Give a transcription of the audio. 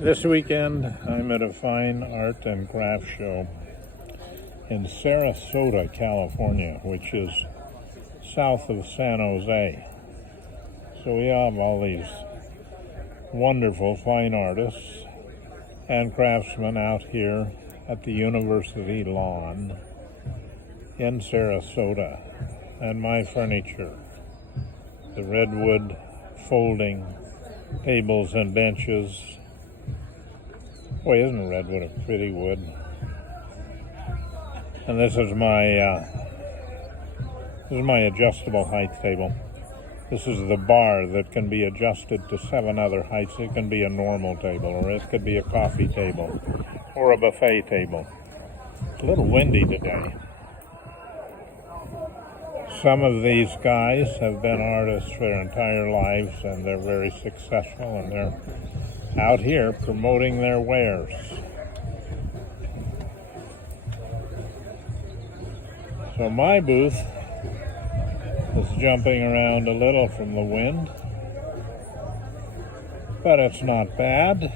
This weekend, I'm at a fine art and craft show in Sarasota, California, which is south of San Jose. So we have all these wonderful fine artists and craftsmen out here at the university lawn in Sarasota. And my furniture, the redwood folding tables and benches. Boy, isn't redwood a pretty wood? And this is my adjustable height table. This is the bar that can be adjusted to 7 other heights. It can be a normal table, or it could be a coffee table, or a buffet table. It's a little windy today. Some of these guys have been artists for their entire lives, and they're very successful, and they're out here promoting their wares. So my booth is jumping around a little from the wind, but it's not bad.